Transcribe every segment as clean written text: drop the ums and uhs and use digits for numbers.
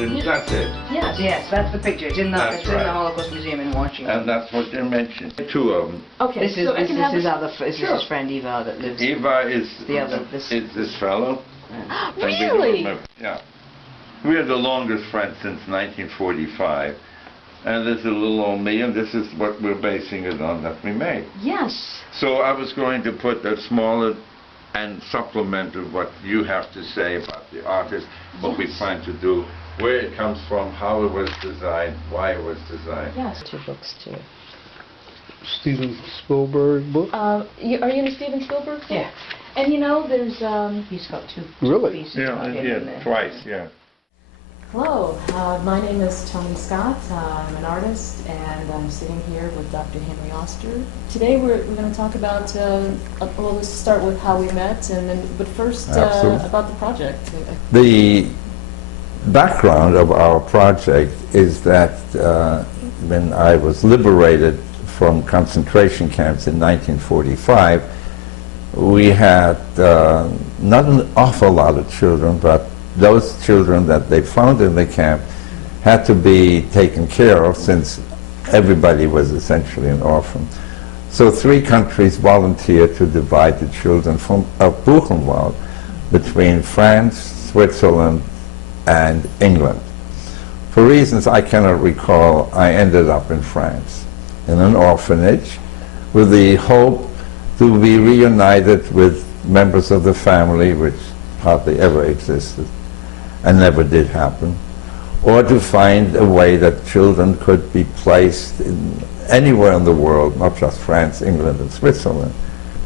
and then that's it. Yes, yes, that's the picture. It's in the, That's it's in the right. Holocaust Museum in Washington. And that's what they mentioned. Two of them. Okay, Okay, so I can have this is his friend Eva that lives. Eva is The other, this- this fellow. And we Really? remember- Yeah. We are the longest friends since 1945. And this is a little old me, and this is what we're basing it on that we made. Yes. So I was going to put that smaller and supplement of what you have to say about the artist, what we plan to do, where it comes from, how it was designed, why it was designed. Yes. Two books too. Steven Spielberg book? Are you in a Steven Spielberg film? Yeah. And you know, there's He's got two Really? pieces about him in there. Twice, yeah. Hello, my name is Toni Scott. I'm an artist, and I'm sitting here with Dr. Henry Oster. Today we're going to talk about, well, let's start with how we met, and then, but first Absolutely. about the project. The background of our project is that when I was liberated from concentration camps in 1945, we had not an awful lot of children, but those children that they found in the camp had to be taken care of since everybody was essentially an orphan. So 3 countries volunteered to divide the children from Buchenwald between France, Switzerland, and England. For reasons I cannot recall, I ended up in France, in an orphanage, with the hope to be reunited with members of the family, which hardly ever existed and never did happen, or to find a way that children could be placed in anywhere in the world, not just France, England, and Switzerland.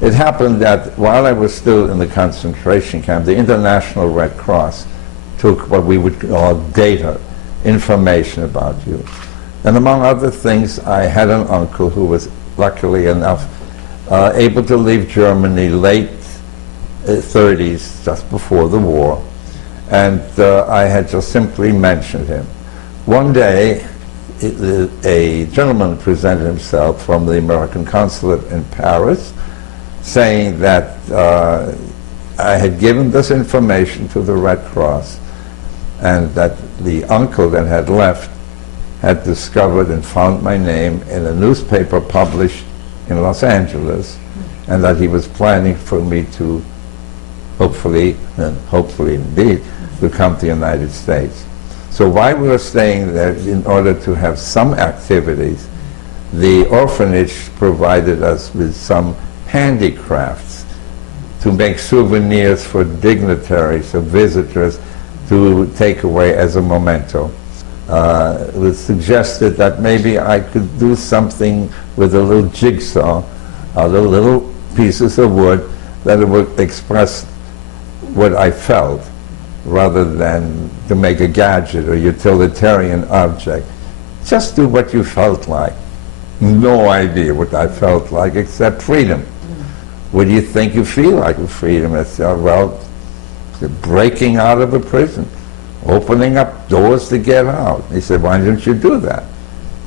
It happened that while I was still in the concentration camp, the International Red Cross took what we would call data, information about you. And among other things, I had an uncle who was, luckily enough, able to leave Germany late 30s, just before the war, and I had just simply mentioned him. One day, a gentleman presented himself from the American consulate in Paris, saying that I had given this information to the Red Cross, and that the uncle that had left had discovered and found my name in a newspaper published in Los Angeles, and that he was planning for me to hopefully, and hopefully indeed, to come to the United States. So while we were staying there, in order to have some activities, the orphanage provided us with some handicrafts to make souvenirs for dignitaries or visitors to take away as a memento. It was suggested that maybe I could do something with a little jigsaw, the little pieces of wood, that it would express what I felt, rather than to make a gadget or utilitarian object. Just do what you felt like. No idea what I felt like except freedom. What do you think you feel like with freedom? I said, well, breaking out of a prison, opening up doors to get out. He said, why don't you do that?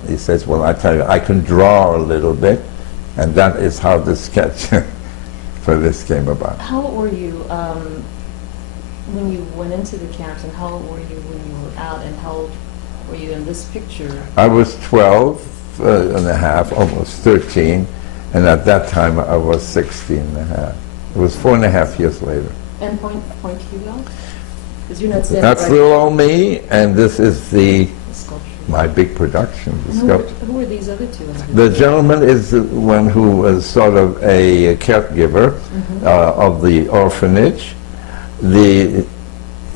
He says, well, I tell you, I can draw a little bit, and that is how the sketch for this came about. How old were you when you went into the camps, and how old were you when you were out, and how old were you in this picture? I was 12 and a half, almost 13, and at that time I was 16 and a half. It was 4.5 years later. And point Hugo? Because you're not standing That's right little old me, and this is the sculpture. my big production. The And sculpture. who were these other two? The gentleman is the one who was sort of a caregiver of the orphanage. The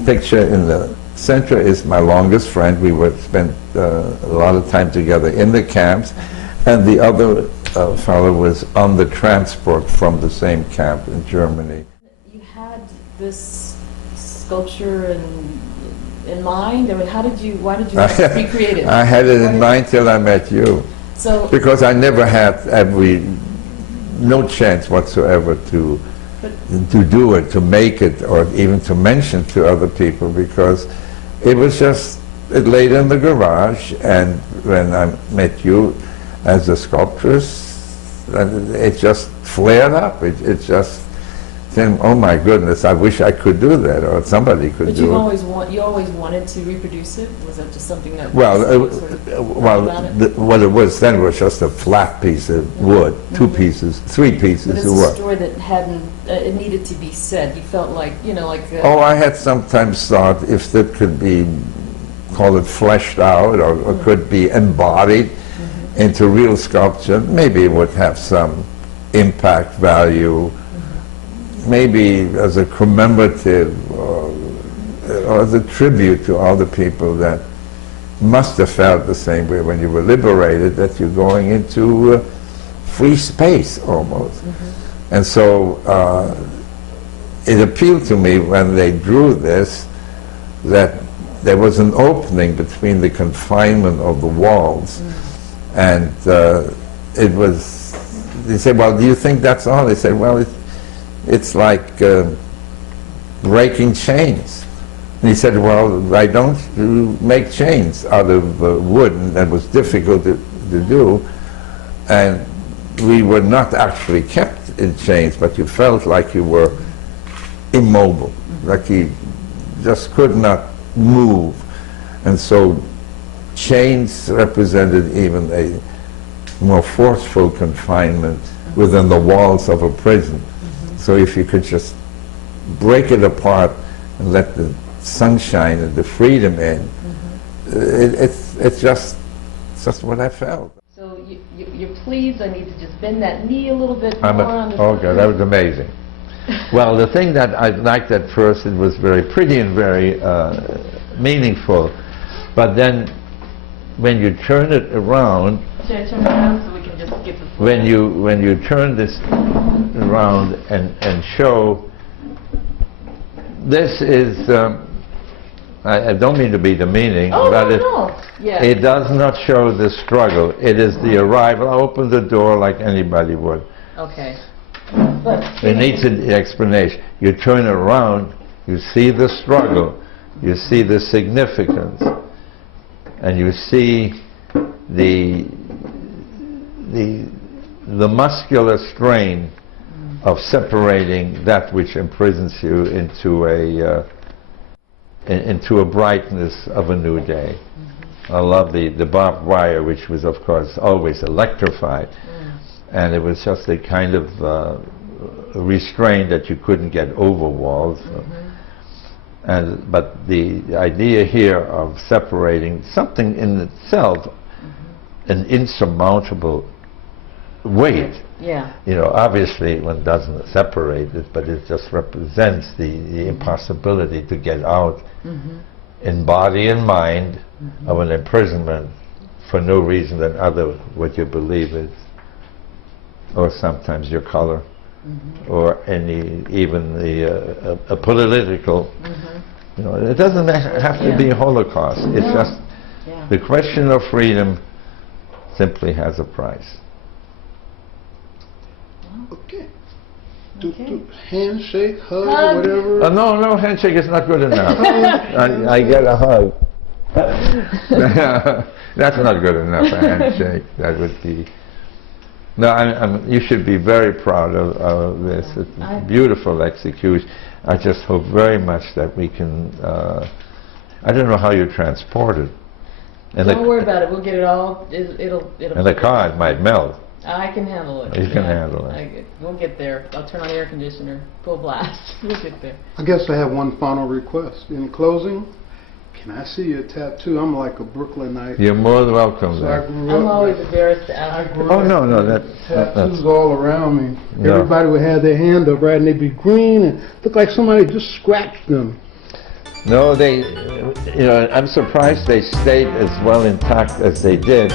picture in the center is my longest friend. We would spend a lot of time together in the camps, and the other fellow was on the transport from the same camp in Germany. You had this sculpture in mind? I mean, why did you recreate it? I had it in mind till I met you, So, because I never had no chance whatsoever to do it, to make it, or even to mention to other people, because it was just, it laid in the garage, and when I met you as a sculptress, it just flared up. It just saying, oh my goodness, I wish I could do that, or somebody could But do it. you always wanted to reproduce it? Was that just something that? Well, sort of what it was then was just a flat piece of wood, 2 pieces, 3 pieces But it's of a wood. story that hadn't, it needed to be said. You felt like, you know, like. Oh, I had sometimes thought if that could be, call it fleshed out, or could be embodied into real sculpture, maybe it would have some impact value, maybe as a commemorative or as a tribute to all the people that must have felt the same way when you were liberated, that you're going into free space almost. And so it appealed to me when they drew this that there was an opening between the confinement of the walls and it was, they said, well, do you think that's all? They said, well, it's like breaking chains. And he said, well, I don't make chains out of wood, and that was difficult to do. And we were not actually kept in chains, but you felt like you were immobile, like you just could not move. And so chains represented even a more forceful confinement within the walls of a prison. So if you could just break it apart and let the sunshine and the freedom in, it's just what I felt. So you're pleased. I need to just bend that knee a little bit more on the Okay, that was amazing. Well, the thing that I liked at first, it was very pretty and very meaningful, but then when you turn it around, Should I turn it around so we can just get the full? when you turn this around and show, this is, I don't mean to be demeaning, Oh, but no. Yeah. it does not show the struggle. It is the arrival. I open the door like anybody would. Okay. But It needs an explanation. You turn around, you see the struggle, you see the significance, and you see the muscular strain of separating that which imprisons you into a brightness of a new day. I love the barbed wire, which was of course always electrified, and it was just a kind of restraint that you couldn't get over walls. But the idea here of separating something in itself, an insurmountable weight. yeah. You know, obviously one doesn't separate it, but it just represents the impossibility to get out in body and mind of an imprisonment for no reason than other what you believe is, or sometimes your color, or even a political. You know, it doesn't have to be a Holocaust. It's just the question of freedom simply has a price. Okay. Okay. Handshake, hug, Hug. whatever. No, handshake is not good enough. I get a hug. That's not good enough, a handshake. That would be... No, you should be very proud of this. It's a beautiful execution. I just hope very much that we can... I don't know how you transport it. And Don't worry about it. We'll get it all. It'll. And the card might melt. I can handle it. You can handle it. We'll get there. I'll turn on the air conditioner, full blast. We'll get there. I guess I have one final request. In closing, can I see your tattoo? I'm like a Brooklynite. You're more than welcome So I there. grew I'm up always with embarrassed to ask. Oh, no, that's... tattoos all around me. No. Everybody would have their hand up, right, and they'd be green and look like somebody just scratched them. No, I'm surprised they stayed as well intact as they did.